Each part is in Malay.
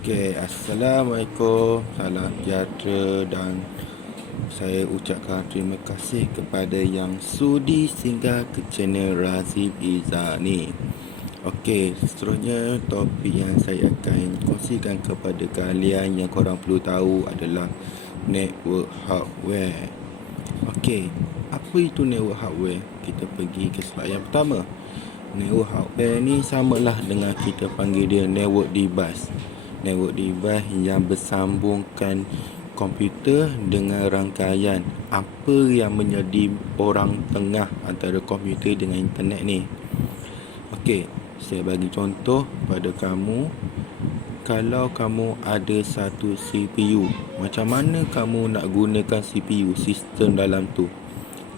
Okey, Assalamualaikum, salam sejahtera dan saya ucapkan terima kasih kepada yang sudi singgah ke channel Razif Izani. Okey, seterusnya topik yang saya akan kongsikan kepada kalian yang korang perlu tahu adalah network hardware. Okey, apa itu network hardware? Kita pergi ke slide yang pertama. Network hardware ni samalah dengan kita panggil dia network device. Network device yang bersambungkan komputer dengan rangkaian apa yang menjadi orang tengah antara komputer dengan internet ni. Okey, saya bagi contoh pada kamu. Kalau kamu ada satu CPU, macam mana kamu nak gunakan CPU, sistem dalam tu?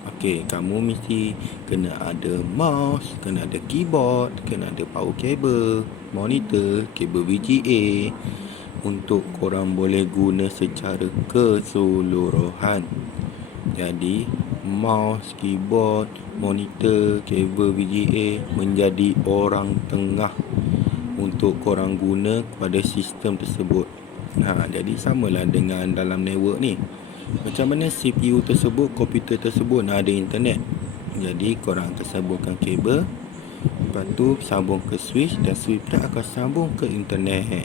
Okey, kamu mesti kena ada mouse, kena ada keyboard, kena ada power cable, monitor, kabel VGA untuk korang boleh guna secara keseluruhan. Jadi, mouse, keyboard, monitor, kabel VGA menjadi orang tengah untuk korang guna pada sistem tersebut. Jadi samalah dengan dalam network ni. Macam mana CPU tersebut, komputer tersebut nak ada internet. Jadi korang akan sambungkan kabel, lepas tu sambung ke switch, dan switch pula akan sambung ke internet.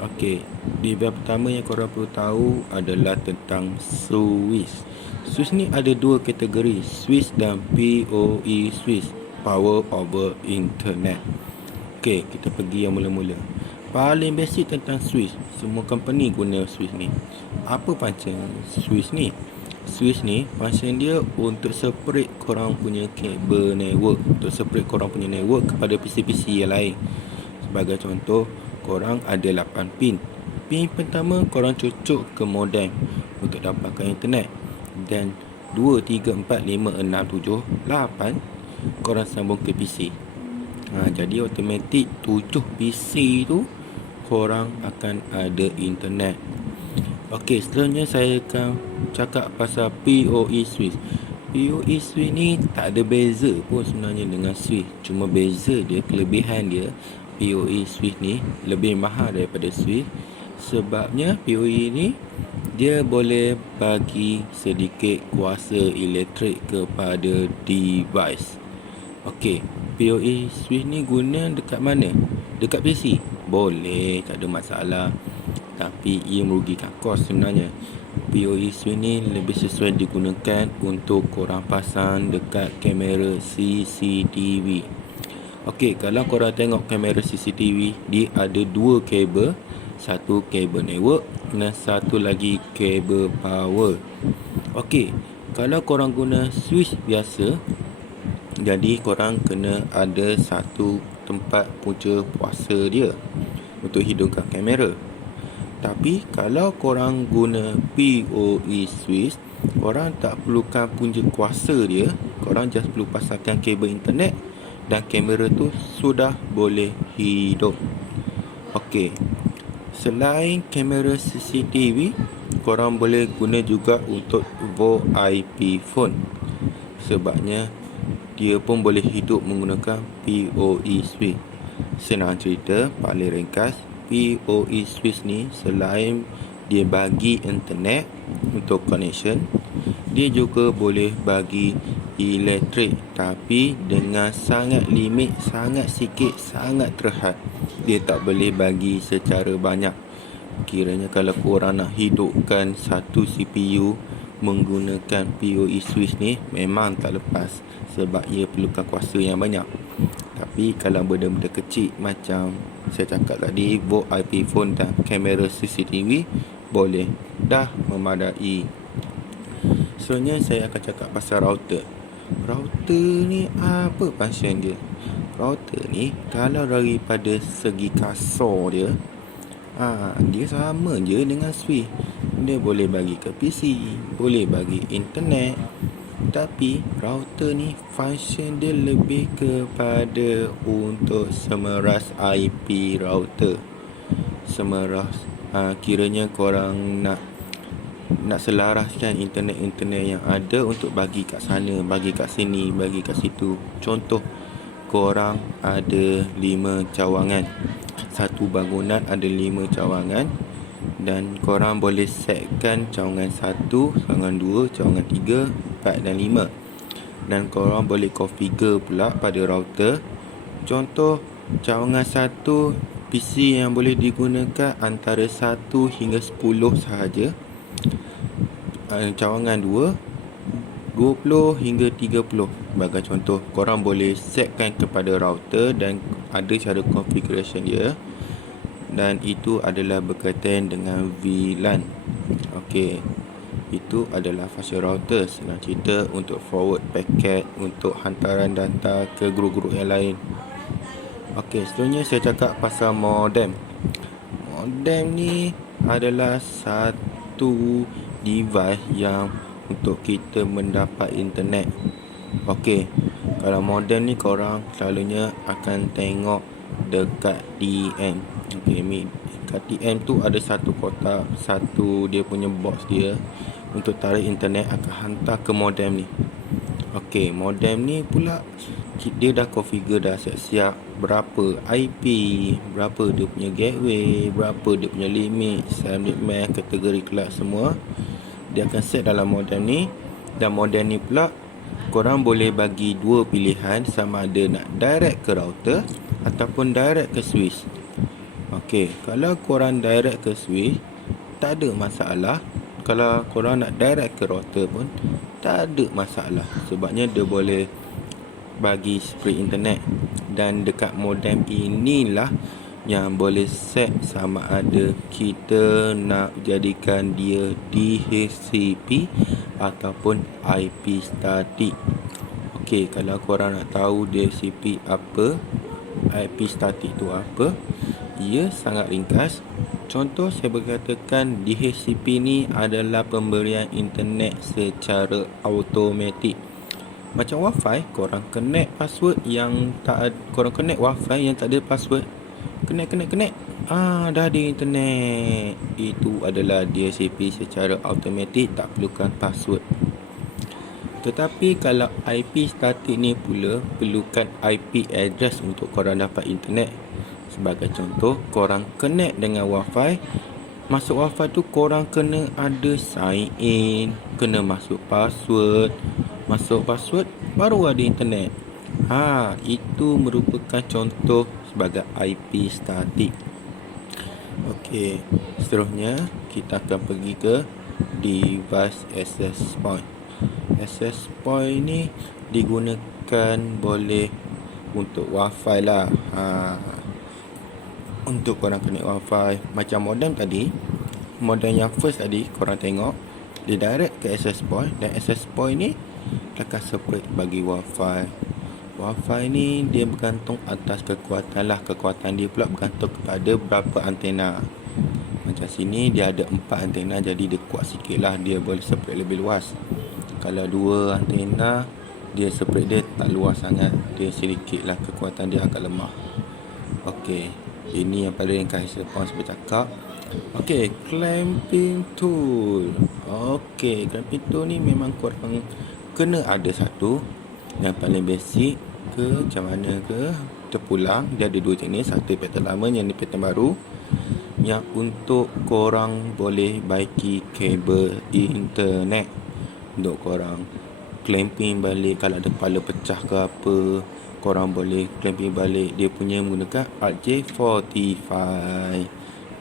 Okey, device pertama yang korang perlu tahu adalah tentang switch. Switch ni ada dua kategori, switch dan PoE switch, power over internet. Okey, kita pergi yang mula-mula. Paling basic tentang switch, semua company guna switch ni. Apa function switch ni? Switch ni function dia untuk separate korang punya kabel network, untuk separate korang punya network kepada PC-PC yang lain. Sebagai contoh, korang ada 8 pin. Pin pertama korang cocok ke modem untuk dapatkan internet, dan 2, 3, 4, 5, 6, 7, 8 korang sambung ke PC. Jadi automatik 7 PC tu korang akan ada internet. Okey, seterusnya saya akan cakap pasal PoE switch. PoE switch ni tak ada beza pun sebenarnya dengan switch. Cuma beza dia, kelebihan dia, PoE switch ni lebih mahal daripada switch. Sebabnya PoE ni dia boleh bagi sedikit kuasa elektrik kepada device. Okey, PoE switch ni guna dekat mana? Dekat PC? Boleh, tak ada masalah. Tapi ia merugikan kos sebenarnya. PoE switch ni lebih sesuai digunakan untuk korang pasang dekat kamera CCTV. Okey, kalau korang tengok kamera CCTV, dia ada dua kabel. Satu kabel network dan satu lagi kabel power. Okey, kalau korang guna switch biasa, jadi korang kena ada satu tempat punca puasa dia untuk hidupkan kamera. Tapi kalau korang guna PoE switch, korang tak perlukan punca kuasa dia. Korang just perlu pasangkan kabel internet dan kamera tu sudah boleh hidup. Okey, selain kamera CCTV, korang boleh guna juga untuk VoIP phone. Sebabnya dia pun boleh hidup menggunakan PoE switch. Senang cerita, paling ringkas, PoE switch ni selain dia bagi internet untuk connection, dia juga boleh bagi elektrik, tapi dengan sangat limit, sangat sikit, sangat terhad. Dia tak boleh bagi secara banyak. Kiranya kalau korang nak hidupkan satu CPU menggunakan PoE switch ni, memang tak lepas, sebab ia perlukan kuasa yang banyak. Tapi kalau benda-benda kecil macam saya cakap tadi, VoIP phone dan kamera CCTV, boleh, dah memadai. Sebenarnya saya akan cakap pasal router. Router ni apa function dia? Router ni kalau daripada segi kasar dia, dia sama je dengan switch. Dia boleh bagi ke PC, boleh bagi internet. Tapi router ni function dia lebih kepada untuk semeras IP router. Semeras, kiranya korang nak selaraskan internet-internet yang ada untuk bagi kat sana, bagi kat sini, bagi kat situ. Contoh, korang ada 5 cawangan. Satu bangunan ada 5 cawangan, dan korang boleh setkan cawangan 1, cawangan 2, cawangan 3, 4 dan 5. Dan korang boleh configure pula pada router. Contoh, cawangan 1 PC yang boleh digunakan antara 1 hingga 10 sahaja. Cawangan 2 20 hingga 30. Sebagai contoh, korang boleh setkan kepada router dan ada cara configuration dia, dan itu adalah berkaitan dengan VLAN. Okey, itu adalah fungsi router. Senang cerita untuk forward paket, untuk hantaran data ke grup-grup yang lain. Okey, seterusnya saya cakap pasal modem. Modem ni adalah satu device yang untuk kita mendapat internet. Okey, kalau modem ni korang selalunya akan tengok dekat TM. Okey, kat TM tu ada satu kotak, satu dia punya box dia untuk tarik internet akan hantar ke modem ni. Okey, modem ni pula dia dah configure, dah siap-siap berapa IP, berapa dia punya gateway, berapa dia punya limit, subnet mask, kategori kelas semua. Dia akan set dalam modem ni. Dan modem ni pula korang boleh bagi dua pilihan, sama ada nak direct ke router ataupun direct ke switch. Okey, kalau korang direct ke switch, tak ada masalah. Kalau korang nak direct ke router pun tak ada masalah, sebabnya dia boleh bagi speed internet. Dan dekat modem inilah yang boleh set sama ada kita nak jadikan dia DHCP ataupun IP static. Okey, kalau korang nak tahu DHCP apa, IP static tu apa, ia sangat ringkas. Contoh, saya berkatakan DHCP ni adalah pemberian internet secara automatik. Macam wifi, korang connect password yang tak ada, korang connect wifi yang tak ada password, connect. Dah ada internet. Itu adalah DHCP secara automatik, tak perlukan password. Tetapi kalau IP static ni pula perlukan IP address untuk korang dapat internet. Sebagai contoh, korang connect dengan wifi. Masuk wifi tu korang kena ada sign in, kena masuk password. Masuk password baru ada internet. Itu merupakan contoh sebagai IP static. Okey, seterusnya kita akan pergi ke device access point. Access point ni digunakan boleh untuk wifi lah. Untuk korang connect wifi. Macam modem tadi, modem yang first tadi korang tengok, dia direct ke access point, dan access point ni akan separate bagi wifi. Wifi ni dia bergantung atas kekuatan lah. Kekuatan dia pula bergantung kepada berapa antena. Macam sini dia ada 4 antena, jadi dia kuat sikit lah, dia boleh separate lebih luas. Kalau 2 antena, dia separate dia tak luas sangat, dia sedikit lah, kekuatan dia agak lemah. Okey, ini yang paling ringkas saya bercakap. Okey, clamping tool. Okey, clamping tool ni memang korang kena ada satu. Yang paling basic ke macam mana ke, terpulang. Dia ada 2 jenis, satu pattern lama, yang ni pattern baru, yang untuk korang boleh baiki kabel internet untuk korang clamping balik. Kalau ada kepala pecah ke apa, korang boleh clamping balik. Dia punya menggunakan RJ45.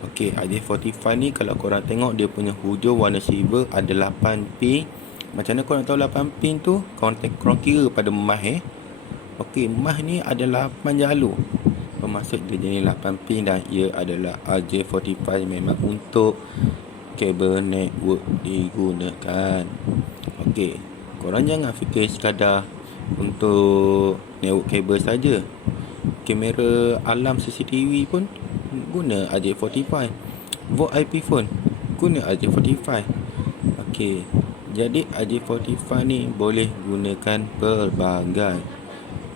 Okey, RJ45 ni kalau korang tengok dia punya hujung warna silver, ada 8 pin. Macam mana korang tahu 8 pin tu? Korang kira pada mask Okey, mask ni ada 8 jalur. Bermaksud dia jenis 8 pin, dan ia adalah RJ45, memang untuk kabel network digunakan. Okey, korang jangan fikir sekadar untuk network kabel saja. Kamera alam CCTV pun guna RJ45. Voice IP phone guna RJ45. Okey, jadi RJ45 ni boleh gunakan pelbagai.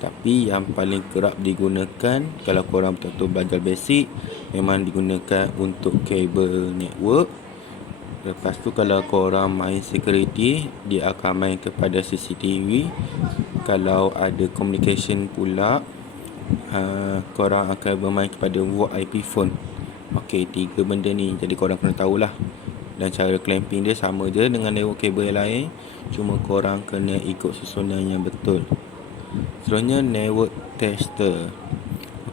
Tapi yang paling kerap digunakan, kalau korang betul-betul belajar basic, memang digunakan untuk kabel network. Lepas tu kalau korang main security, dia akan main kepada CCTV. Kalau ada communication pula, korang akan bermain kepada VoIP IP phone. Okey, 3 benda ni, jadi korang kena tahulah. Dan cara clamping dia sama je dengan network kabel yang lain, cuma korang kena ikut susunan yang betul. Seterusnya, network tester.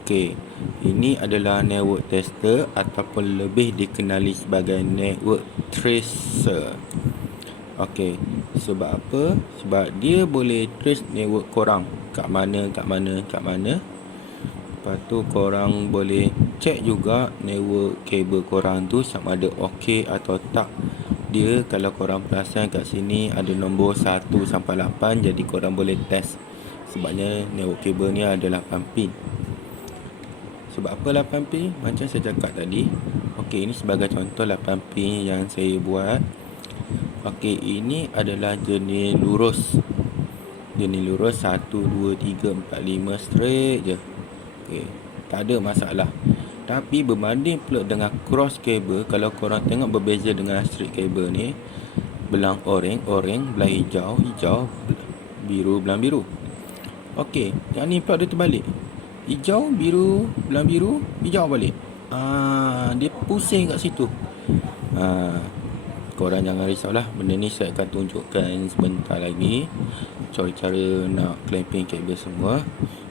Okey, ini adalah network tester ataupun lebih dikenali sebagai network tracer. Okey, sebab apa? Sebab dia boleh trace network korang kat mana. Lepas tu korang boleh check juga network kabel korang tu sama ada okey atau tak. Dia kalau korang perasan kat sini ada nombor 1 sampai 8, jadi korang boleh test. Sebabnya network kabel ni ada 8 pin. Sebab apa 8 pin? Macam saya cakap tadi. Okey, ini sebagai contoh 8 pin yang saya buat. Okey, ini adalah jenis lurus. Jenis lurus 1, 2, 3, 4, 5 straight je. Okey, tak ada masalah. Tapi berbanding pula dengan cross cable, kalau korang tengok berbeza dengan straight cable ni, belang oranye, belang hijau, biru, belang biru. Okey, yang ni pula dia terbalik. Hijau, biru, belang biru, hijau balik. Dia pusing kat situ. Korang jangan risaulah. Benda ni saya akan tunjukkan sebentar lagi cara nak clamping kabel semua.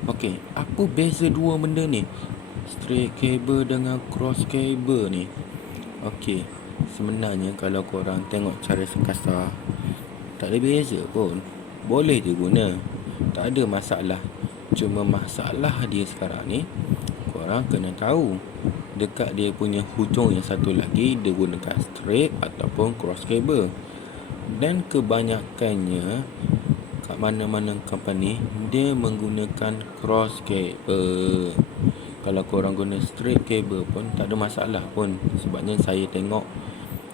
Okey, apa beza dua benda ni? Straight cable dengan cross cable ni. Okey, sebenarnya kalau korang tengok cara sekasar, tak ada beza pun. Boleh je guna, tak ada masalah. Cuma masalah dia sekarang ni, korang kena tahu dekat dia punya hujung yang satu lagi dia gunakan straight ataupun cross cable. Dan kebanyakannya kat mana-mana company dia menggunakan cross cable. Kalau korang guna straight cable pun tak ada masalah pun. Sebabnya saya tengok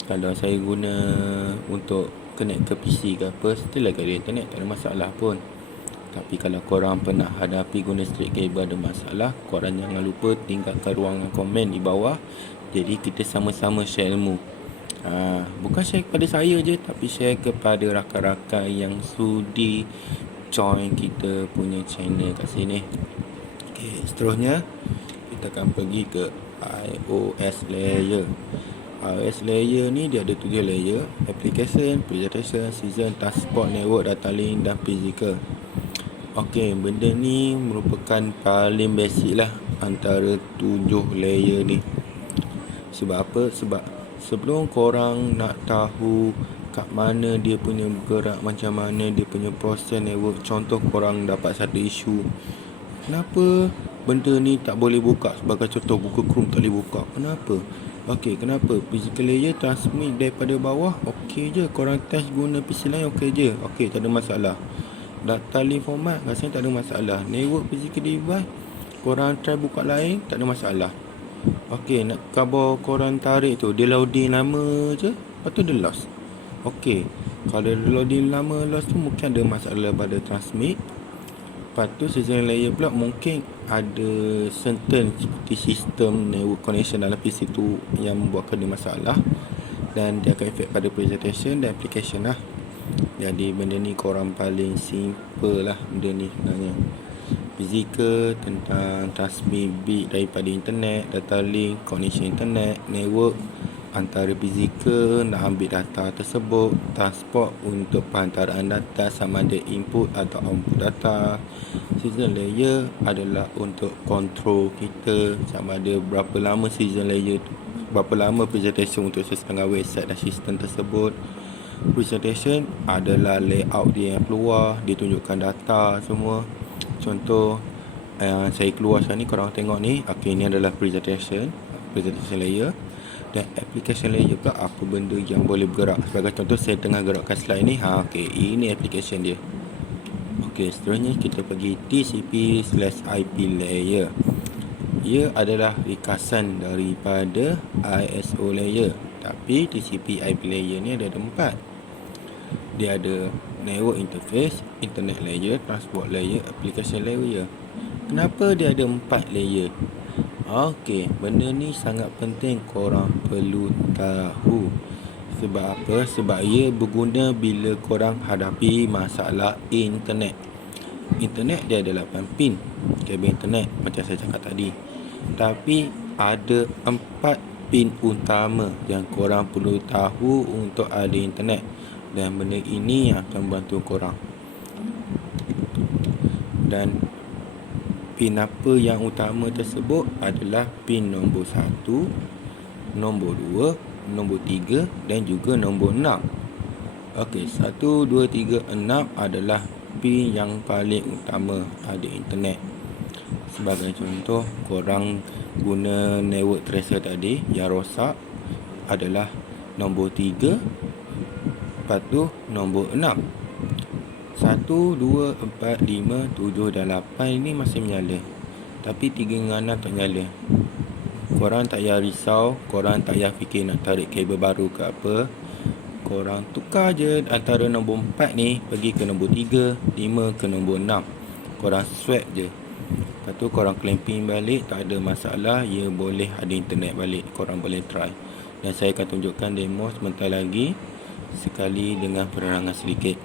kalau saya guna untuk connect ke PC ke apa, still lagi ada internet, tak ada masalah pun. Tapi kalau korang pernah hadapi guna straight cable ada masalah, korang jangan lupa tinggalkan ruangan komen di bawah. Jadi kita sama-sama share ilmu. Bukan share kepada saya je, tapi share kepada rakan-rakan yang sudi join kita punya channel kat sini. Okay, seterusnya kita akan pergi ke iOS layer. iOS layer ni dia ada 7 layer: application, presentation, season, transport, network, data link dan physical. Okey, benda ni merupakan paling basic lah antara 7 layer ni. Sebab apa? Sebab sebelum korang nak tahu kat mana dia punya bergerak, macam mana dia punya proses network, contoh korang dapat satu isu, kenapa benda ni tak boleh buka? Sebagai contoh, Google Chrome tak boleh buka. Kenapa? Okey, kenapa? Physical layer transmit daripada bawah, okey je. Korang test guna PC lain, okey je. Okey, tak ada masalah. Data link format, rasanya tak ada masalah. Network physical device, korang try buka lain, tak ada masalah. Okey, nak kabel korang tarik tu, dia loading lama je, lepas tu dia lost. Okey, kalau dia loading lama lost tu mungkin ada masalah pada transmit. Lepas tu season layer pula mungkin ada certain seperti sistem network connection dalam PC tu yang membuatkan dia masalah, dan dia akan efek pada presentation dan application lah. Jadi benda ni korang paling simple lah benda ni sebenarnya. Physical tentang transmit bit daripada internet, data link, connection internet, network antara physical nak ambil data tersebut, transport untuk penghantaran data sama ada input atau output data. Season layer adalah untuk control kita sama ada berapa lama season layer tu, berapa lama presentation untuk sesetengah website dan sistem tersebut. Presentation adalah layout dia yang keluar, dia tunjukkan data semua. Contoh saya keluar sekarang ni, korang tengok ni. Okey, ni adalah presentation layer. Dan application layer pula apa benda yang boleh bergerak. Sebagai contoh saya tengah gerakkan slide ni. Okey, ini application dia. Okey, seterusnya kita pergi TCP/IP layer. Ia adalah ringkasan daripada ISO layer. Tapi TCP/IP layer ni ada 4. Dia ada network interface, internet layer, transport layer, application layer. Kenapa dia ada 4 layer? Okey, benda ni sangat penting korang perlu tahu. Sebab apa? Sebab ia berguna bila korang hadapi masalah internet. internet dia ada 8 pin kabel internet macam saya cakap tadi. Tapi ada 4 pin utama yang korang perlu tahu untuk ada internet, dan benda ini yang akan membantu korang. Dan pin apa yang utama tersebut adalah pin nombor 1, nombor 2, nombor 3 dan juga nombor 6. Okey, 1, 2, 3, 6 adalah pin yang paling utama ada internet. Sebagai contoh, korang guna network tracer tadi yang rosak adalah nombor 3, lepas tu nombor 6. 1, 2, 4, 5, 7 dan 8 ini masih menyala, tapi 3 dengan 6 tak nyala. Korang tak payah risau, korang tak payah fikir nak tarik kabel baru ke apa. Korang tukar je antara nombor 4 ni pergi ke nombor 3, 5 ke nombor 6. Korang swap je. Lepas tu korang clamping balik, tak ada masalah, ia boleh ada internet balik. Korang boleh try. Dan saya akan tunjukkan demo sebentar lagi, sekali dengan penerangan sedikit.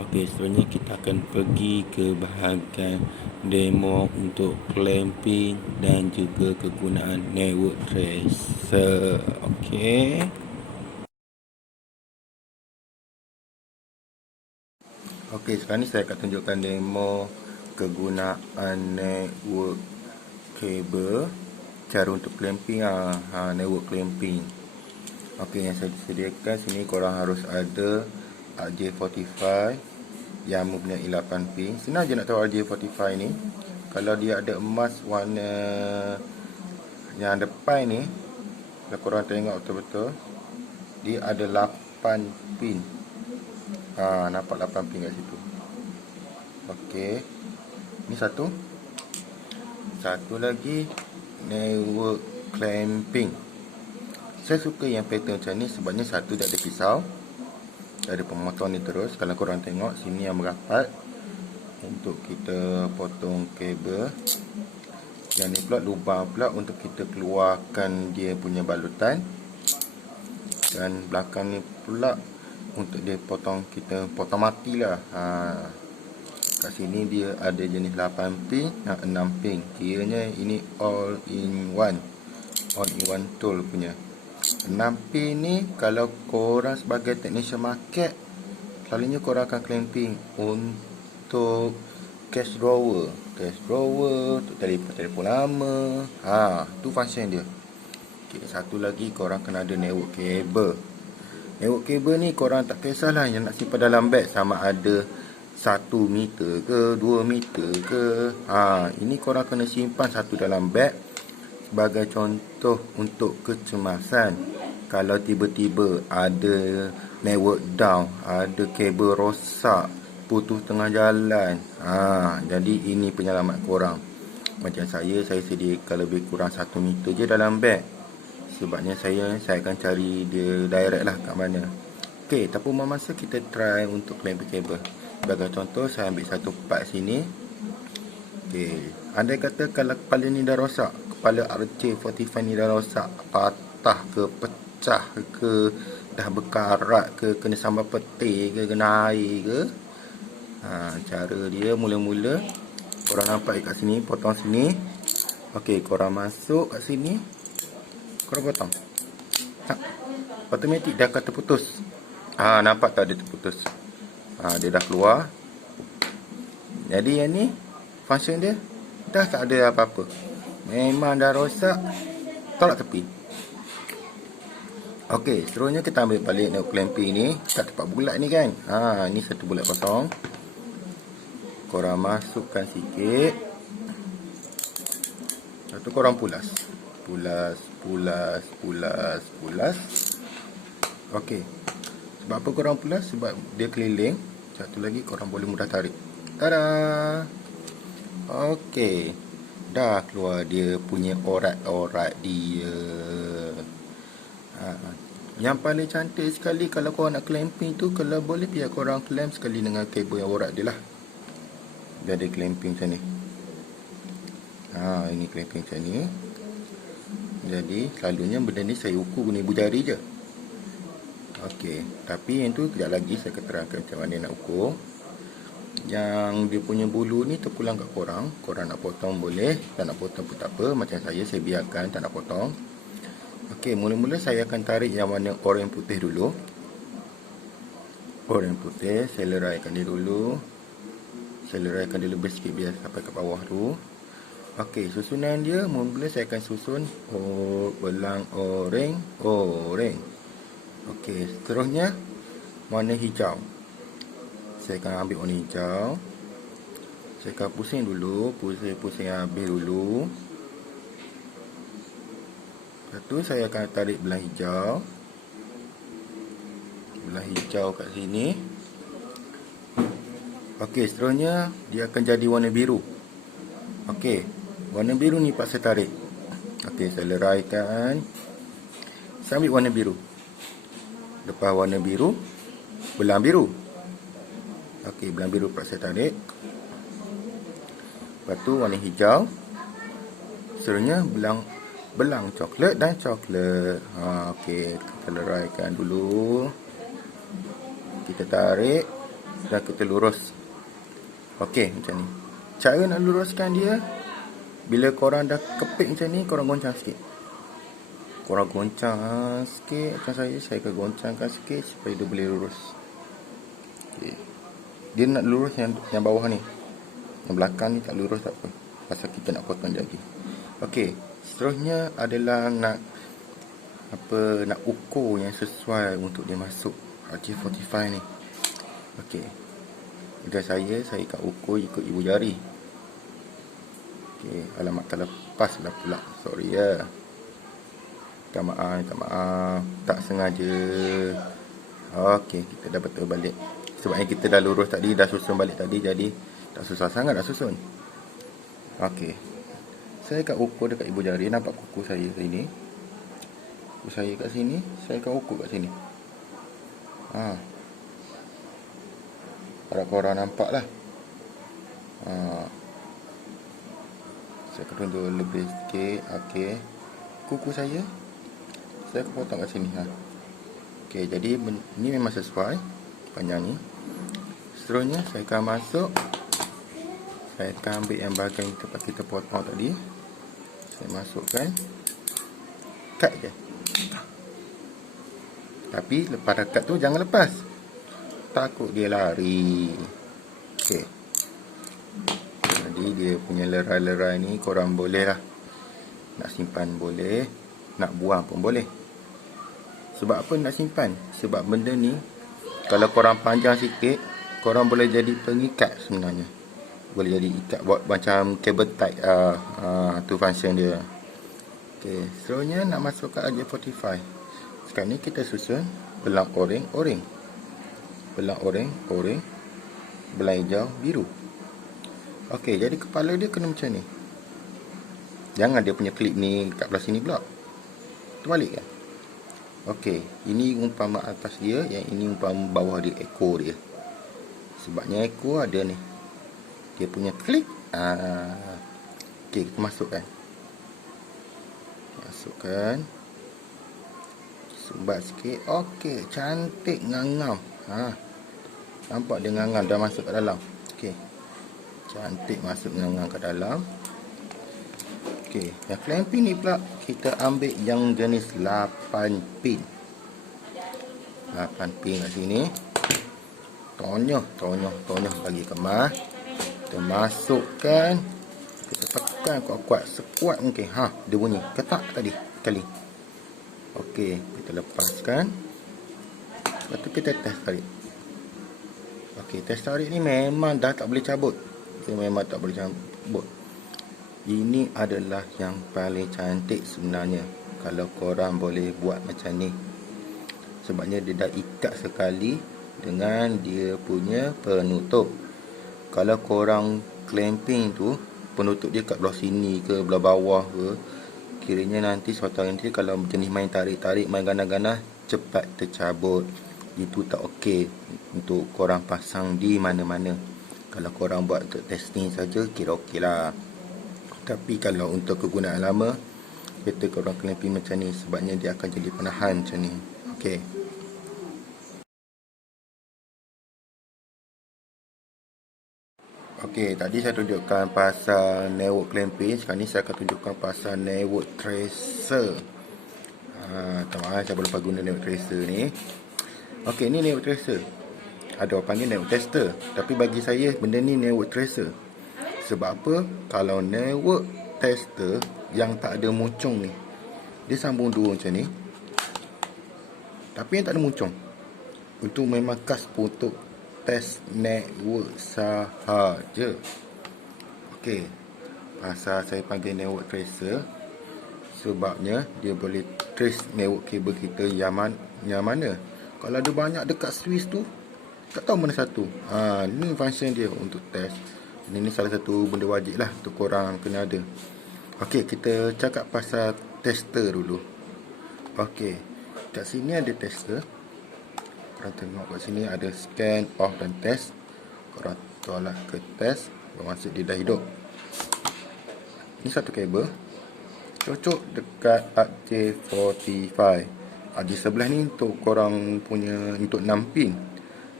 Okey, seterusnya kita akan pergi ke bahagian demo untuk clamping dan juga kegunaan network tracer. Okey. Okey, sekarang ni saya akan tunjukkan demo kegunaan network kabel, cara untuk clamping network clamping. Okey, yang saya sediakan sini korang harus ada RJ45 yang mempunyai 8 pin. Senang je nak tahu RJ45 ni. Kalau dia ada emas warna yang depan ni, kalau korang tengok betul-betul, dia ada 8 pin. Nampak 8 pin kat situ. Okey. Ni satu. Satu lagi network clamping. Saya suka yang pattern macam ni sebabnya satu dia ada pisau, dia ada pemotong ni terus. Kalau korang tengok sini yang merapat untuk kita potong kabel. Yang ni pula lubang pula untuk kita keluarkan dia punya balutan. Dan belakang ni pula untuk dia potong, kita potong mati lah. Kat sini dia ada jenis 8 pin, 6 pin. Kiranya ini all in one tool punya. 6 pin ni kalau korang sebagai technician market, selalunya korang akan clamping untuk cash drawer, untuk telefon lama. Tu function dia. Okay, satu lagi korang kena ada network cable. Network cable ni korang tak kisahlah yang nak simpan dalam beg, sama ada 1 meter ke 2 meter ke. Ini korang kena simpan satu dalam beg. Sebagai contoh untuk kecemasan, kalau tiba-tiba ada network down, ada kabel rosak, putus tengah jalan, jadi ini penyelamat korang. Macam saya sediakan lebih kurang 1 meter je dalam beg. Sebabnya saya akan cari dia direct lah kat mana. Okey, tak pun masa kita try untuk clamping kabel. Sebagai contoh, saya ambil satu part sini. Okey, andai kata kalau kepala ni dah rosak, kepala RJ45 ni dah rosak, patah ke, pecah ke, dah berkarat ke, kena sambal peti ke, kena air ke. Cara dia mula-mula korang nampak kat sini, potong sini. Okey, korang masuk kat sini, korang potong. Automatik dia akan terputus. Nampak tak dia terputus? Dia dah keluar. Jadi yang ni function dia dah tak ada apa-apa. Memang dah rosak, tolak tepi. Okey, seterusnya kita ambil balik network clamping ni. Kat tempat bulat ni kan. Ni satu bulat kosong. Korang masukkan sikit. Lepas tu korang pulas. Pulas. Okey. Sebab apa korang pulas? Sebab dia keliling. Satu lagi korang boleh mudah tarik. Tada! Okey. Dah keluar dia punya orat-orat dia. Yang paling cantik sekali kalau korang nak clamping tu, kalau boleh biar korang clamp sekali dengan kabel yang orat dia lah. Dia ada clamping macam ni. Ini clamping macam ni. Jadi selalunya benda ni saya ukur guna ibu jari je. Okey, tapi yang tu kejap lagi saya akan terangkan macam mana nak ukur. yang dia punya bulu ni terpulang kat korang. Korang nak potong boleh, tak nak potong pun tak apa. Macam saya biarkan, tak nak potong. Okey, mula-mula saya akan tarik yang warna oranye putih dulu. Oranye putih, saya leraikan dia dulu. Saya leraikan dia lebih sikit biar sampai ke bawah tu. Okey, susunan dia mula-mula saya akan susun belang oranye. Okey, seterusnya warna hijau. Saya akan ambil warna hijau. Saya akan pusing dulu, pusing habis dulu. Lepas tu saya akan tarik belah hijau. Belah hijau kat sini. Okey, seterusnya dia akan jadi warna biru. Okey, warna biru ni pak saya tarik. Okey, saya leraikan. Saya ambil warna biru. Lepas warna biru, belang biru. Okey, belang biru pak saya tarik. Lepas tu warna hijau. Seterusnya belang coklat dan coklat. Okey, kita leraikan dulu. Kita tarik dan kita lurus. Okey, macam ni. Cara nak luruskan dia, bila korang dah kepit macam ni, korang goncang sikit. Korang goncang sikit. Macam saya akan goncangkan sikit supaya dia boleh lurus. Okey. Dia nak lurus yang bawah ni. Yang belakang ni tak lurus tak apa. Pasal kita nak potong dia lagi. Okey, seterusnya adalah nak ukur yang sesuai untuk dia masuk RJ45 ni. Okey. Dengan saya akan ukur ikut ibu jari. Okey, alamak terlepas lah pula. Sorry ya. Minta maaf. Tak sengaja. Okey, kita dah betul balik. Sebabnya kita dah lurus tadi, dah susun balik tadi, jadi tak susah sangat nak susun. Okey. Saya akan ukur dekat ibu jari. Nampak kuku saya sini? Kuku saya kat sini. Saya akan ukur kat sini. Harap korang nampak lah. Saya akan tunjuk lebih sikit. Okey. Kuku saya akan potong kat sini. Okey, jadi ni memang sesuai panjang ni. Seterusnya saya akan masuk. Saya akan ambil yang bahagian tempat kita potong tadi. Saya masukkan. Cut je. Tapi lepas dah cut tu jangan lepas. Takut dia lari. Okey. Jadi dia punya lerai-lerai ni korang boleh lah. Nak simpan boleh. Nak buang pun boleh. Sebab apa nak simpan? Sebab benda ni kalau korang panjang sikit, korang boleh jadi pengikat sebenarnya. Boleh jadi ikat buat macam cable tie. Tu function dia. Okey, seterusnya nak masuk ke RJ45. Sekarang ni kita susun belang oranye. Belang oranye. Belang hijau, biru. Okey, jadi kepala dia kena macam ni. Jangan dia punya klip ni kat belah sini pula. Terbalik kan? Okey, ini umpama atas dia, yang ini umpama bawah dia, ekor dia. Sebabnya ekor ada ni. Dia punya klip. Okey, kita masukkan. Sumbat sikit. Okey, cantik ngangam. Nampak dia ngangam dah masuk ke dalam. Okey. Cantik masuk ngangam ke dalam. Okey, yang clamping ni pula kita ambil yang jenis 8 pin. 8 pin kat sini. Tonyoh bagi kemas. Kita masukkan. Kita tekan kuat-kuat, sekuat mungkin. Dia bunyi ketak tadi sekali. Okey, kita lepaskan. Lepas tu kita test tarik. Okey, test tarik ni memang dah tak boleh cabut. Ini adalah yang paling cantik sebenarnya. Kalau korang boleh buat macam ni. Sebabnya dia dah ikat sekali dengan dia punya penutup. Kalau korang clamping tu, penutup dia kat belah sini ke, belah bawah ke, kiranya nanti suatu hari nanti kalau jenis main tarik-tarik, main ganah-ganah, cepat tercabut. Itu tak okey untuk korang pasang di mana-mana. Kalau korang buat untuk testing saja, kira okey lah. Tapi kalau untuk kegunaan lama, better korang clamping macam ni. Sebabnya dia akan jadi penahan macam ni. Okey. Okey, tadi saya tunjukkan pasal network clamping. Sekarang ni saya akan tunjukkan pasal network tracer. Tak maaf, saya lupa guna network tracer ni. Okey, ni network tracer. Ada orang panggil network tester, tapi bagi saya benda ni network tracer. Sebab apa? Kalau network tester yang tak ada muncung ni, dia sambung dua macam ni, tapi yang tak ada muncung, untuk memang khas untuk test network sahaja. Okey, pasal saya panggil network tracer, sebabnya dia boleh trace network kabel kita yang mana. Kalau ada banyak dekat switch tu, tak tahu mana satu. Ni function dia untuk test. Ini salah satu benda wajib lah untuk korang kena ada. Okey, kita cakap pasal tester dulu. Okey, kat sini ada tester. Korang tengok kat sini ada scan, off dan test. Korang tolak ke test, bermaksud dia dah hidup. Ini satu kabel, cocok dekat RJ45. Di sebelah ni untuk korang punya, untuk 6 pin.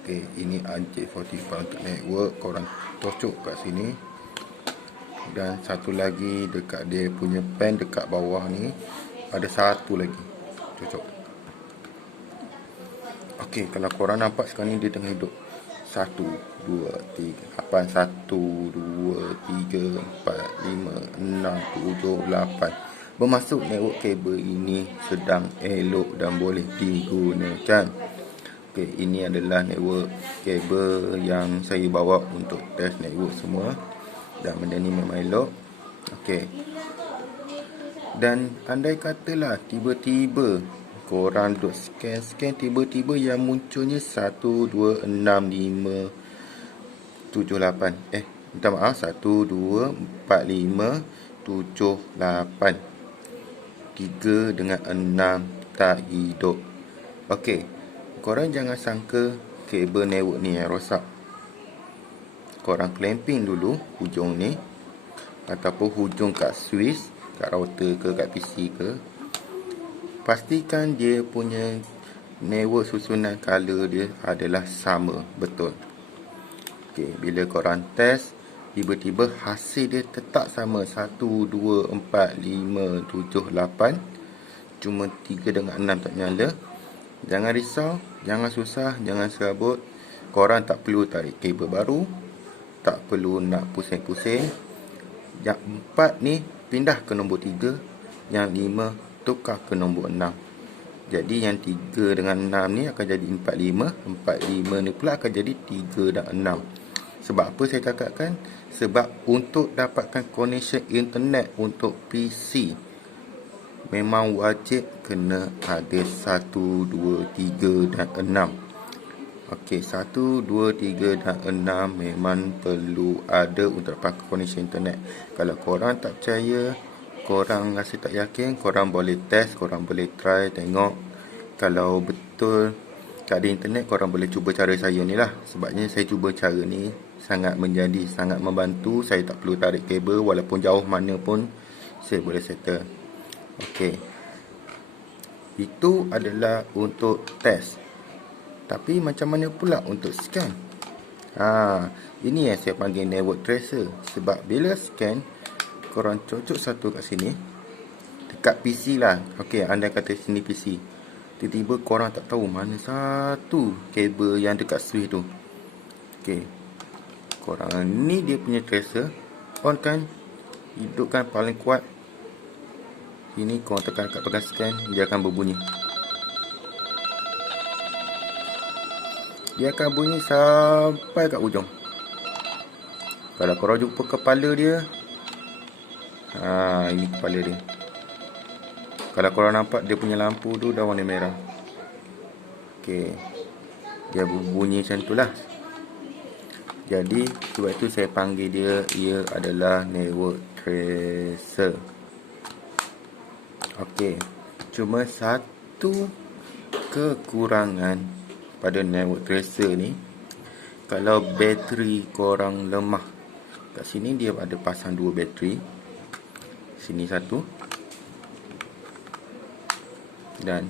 Okey, ini RJ45 untuk network. Korang cocok kat sini. Dan satu lagi dekat dia punya pen dekat bawah ni, ada satu lagi cocok. Okey, kalau korang nampak sekarang ni dia tengah hidup. 1, 2, 3, 8, 1, 2, 3, 4, 5, 6, 7, 8. Bermaksud network kabel ini sedang elok dan boleh digunakan. Okey, ini adalah network kabel yang saya bawa untuk test network semua. Dan benda ni memang elok. Okey. Dan andai katalah tiba-tiba korang duk scan, tiba-tiba yang munculnya 1, 2, 6, 5, 7, 8. Minta maaf, 1, 2, 4, 5, 7, 8. 3 dengan 6 tak hidup. Okey, korang jangan sangka kabel network ni yang rosak. Korang clamping dulu hujung ni, ataupun hujung kat switch, kat router ke, kat PC ke. Pastikan dia punya network susunan color dia adalah sama, betul. Okey, bila korang test, tiba-tiba hasil dia tetap sama, 1, 2, 4, 5, 7, 8. Cuma 3 dengan 6 tak nyala. Jangan risau, jangan susah, jangan serabut. Korang tak perlu tarik kabel baru, tak perlu nak pusing-pusing. Yang 4 ni pindah ke nombor 3, yang 5 tukar ke nombor 6. Jadi yang 3 dengan 6 ni akan jadi 4, 5. 4, 5 ni pula akan jadi 3 dan 6. Sebab apa saya cakapkan? Sebab untuk dapatkan connection internet untuk PC, memang wajib kena ada 1, 2, 3 dan 6. Okey, 1, 2, 3 dan 6 memang perlu ada untuk dapatkan connection internet. Kalau korang tak percaya, korang rasa tak yakin, korang boleh test, korang boleh try, tengok. Kalau betul tak ada internet, korang boleh cuba cara saya ni lah. Sebabnya saya cuba cara ni sangat membantu. Saya tak perlu tarik kabel, walaupun jauh mana pun saya boleh settle. Okey, itu adalah untuk test. Tapi macam mana pula untuk scan? Ini yang saya panggil network tracer. Sebab bila scan, korang cocok satu kat sini, dekat PC lah. Okey, anda kata sini PC. Tiba-tiba korang tak tahu mana satu kabel yang dekat switch tu. Okey, korang ni dia punya tracer. On kan, hidupkan paling kuat. Ini korang tekan kat pegang scan, dia akan berbunyi. Dia akan bunyi sampai kat ujung. Kalau korang jumpa kepala dia, ini kepala dia. Kalau korang nampak dia punya lampu tu dah warna merah. Okey, dia berbunyi macam tu lah. Jadi sebab itu saya panggil dia, ia adalah network tracer. Okey, cuma satu kekurangan pada network tracer ni, kalau bateri korang lemah. Kat sini dia ada pasang dua bateri. Sini satu, dan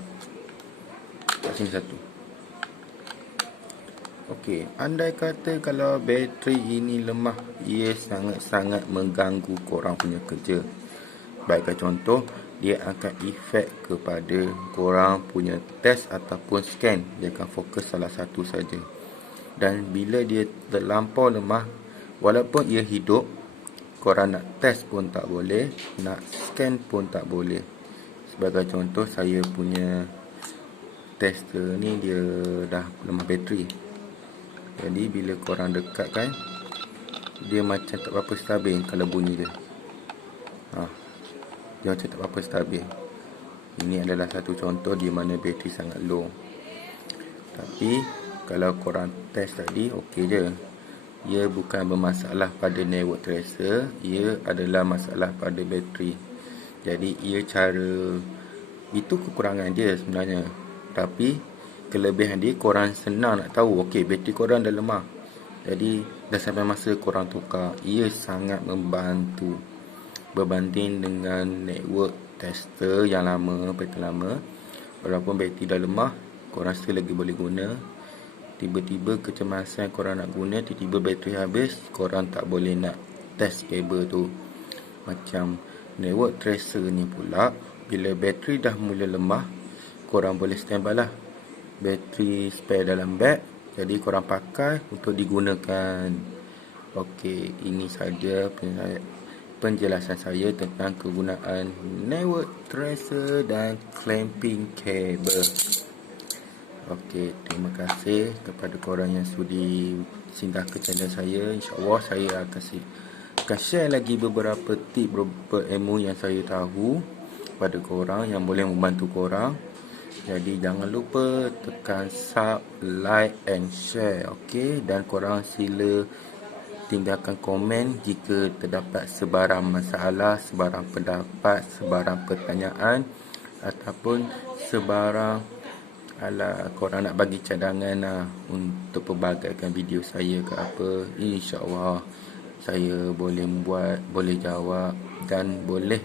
kat sini satu. Okey, andai kata kalau bateri ini lemah, ia sangat-sangat mengganggu korang punya kerja. Baikkan contoh, dia akan efek kepada korang punya test ataupun scan. Dia akan fokus salah satu saja. Dan bila dia terlampau lemah, walaupun ia hidup, korang nak test pun tak boleh, nak scan pun tak boleh. Sebagai contoh, saya punya tester ni dia dah lemah bateri. Jadi bila korang dekatkan, dia macam tak berapa stabil kalau bunyi dia. Dia macam tak berapa stabil. Ini adalah satu contoh di mana bateri sangat low. Tapi kalau korang test tadi, okey je. Ia bukan bermasalah pada network tracer, ia adalah masalah pada bateri. Jadi ia cara, itu kekurangan dia sebenarnya. Tapi kelebihan dia, korang senang nak tahu, okey bateri korang dah lemah, jadi dah sampai masa korang tukar. Ia sangat membantu berbanding dengan network tester yang lama, bateri lama. Walaupun bateri dah lemah, korang still lagi boleh guna. Tiba-tiba kecemasan korang nak guna, tiba-tiba bateri habis, korang tak boleh nak test kabel tu. Macam network tracer ni pula, bila bateri dah mula lemah, korang boleh standby lah bateri spare dalam beg, jadi korang pakai untuk digunakan. Okey, ini saja penjelasan saya tentang kegunaan network tracer dan clamping kabel. Okey, terima kasih kepada korang yang sudi singgah ke channel saya. InsyaAllah saya akan share lagi beberapa tip, beberapa ilmu yang saya tahu pada korang yang boleh membantu korang. Jadi jangan lupa tekan sub, like and share. Okey, dan korang sila tinggalkan komen jika terdapat sebarang masalah, sebarang pendapat, sebarang pertanyaan ataupun sebarang korang nak bagi cadangan untuk pelbagaikan video saya ke apa. InsyaAllah saya boleh buat, boleh jawab dan boleh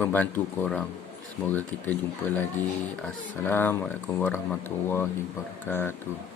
membantu korang. Semoga kita jumpa lagi. Assalamualaikum warahmatullahi wabarakatuh.